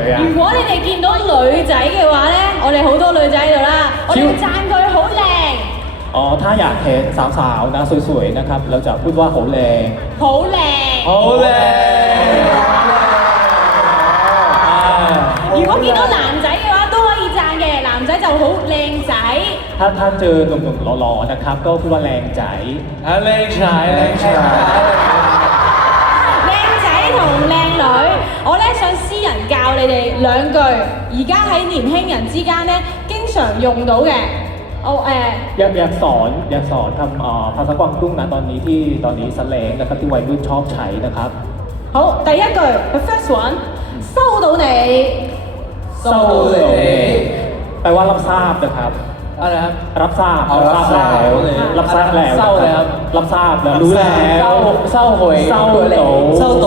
系啊如果你哋见到女仔嘅话咧，我哋好多女仔喺度啦，我哋会赞佢好靓， อ๋อถ้าอยากเห็นสาวๆนะสวยๆนะครับ เราจะพูดว่า好靓 好靓。好靓อ่า 如果见到男仔嘅话都可以赞嘅，男仔就好靓仔。 ถ้าถ้าเจอหนุ่มๆหล่อๆนะครับ ก็พูดว่าแรงใจ 啊，靓仔，靓仔。 你哋两句，而家喺年轻人之间咧经常用到嘅。我诶、อยากอยากสอนอยากสอนคำเอ่อภาษากวางตุ้งนะตอนนี้ที่ตอนนี้สแลงนะครับที่วัยรุ่นชอบใช้นะครับ 好，第一句，the first one，收到你， 收到你 แปลว่ารับทราบนะครับ อะไรครับ รับทราบ เอารับทราบ แล้ว เลย รับทราบแล้ว เศร้าเลยครับ รับทราบแล้วรู้แล้ว เศร้าเศร้าหวย เศร้าโต เศร้าโต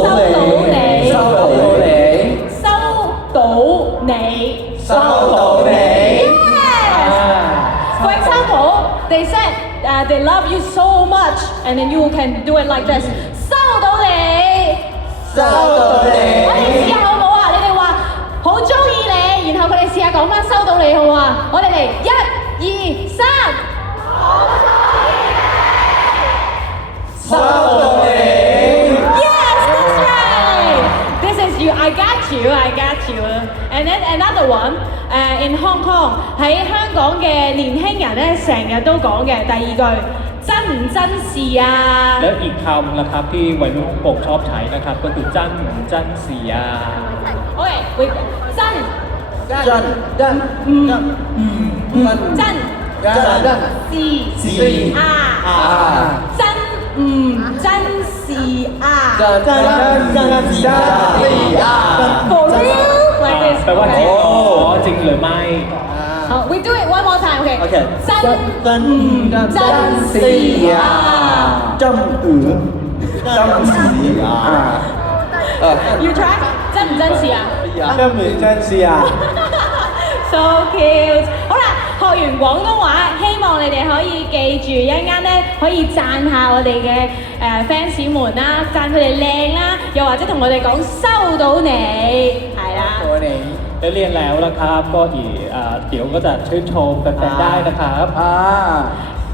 到你收到你。Yes. For example, they said uh, they love you so much, and then you can do it like this. 收到你，收到你。我哋試下好唔好啊？你哋話好中意你，然後佢哋試下講翻收到你好唔好啊？我哋嚟一。I got you. And then another one. 诶、in Hong Kong 喺香港嘅年轻人咧，成日都讲嘅第二句真唔真事啊？ แล้วอีกคำนะครับที่วัยรุ่นฮ่องกงชอบใช้นะครับ ก็คือจันจันเสีย OK，会真真真嗯真真真事事啊啊真唔真事啊真真真真啊 For real like this แปลว่าจริงเหรอจริงหรือไม่ 好，we do it one more time. OK， OK 真真真事啊。真嗯真事啊诶 You try 真唔真事啊真唔真事啊 ？So cute。好啦，学完广东话，希望你哋可 以记住，一阵间咧可以赞下我哋嘅诶 fans 们啦，赞佢哋靓啦，又或者同我哋讲收到你，系啦。ตัวนี้ ได้เรียนแล้วนะครับ ก็อีกอ่าเดี๋ยวก็จะชื่นชมแฟนๆได้นะครับ 啊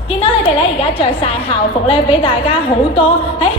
见到你哋咧而家着晒校服咧，俾大家好多喺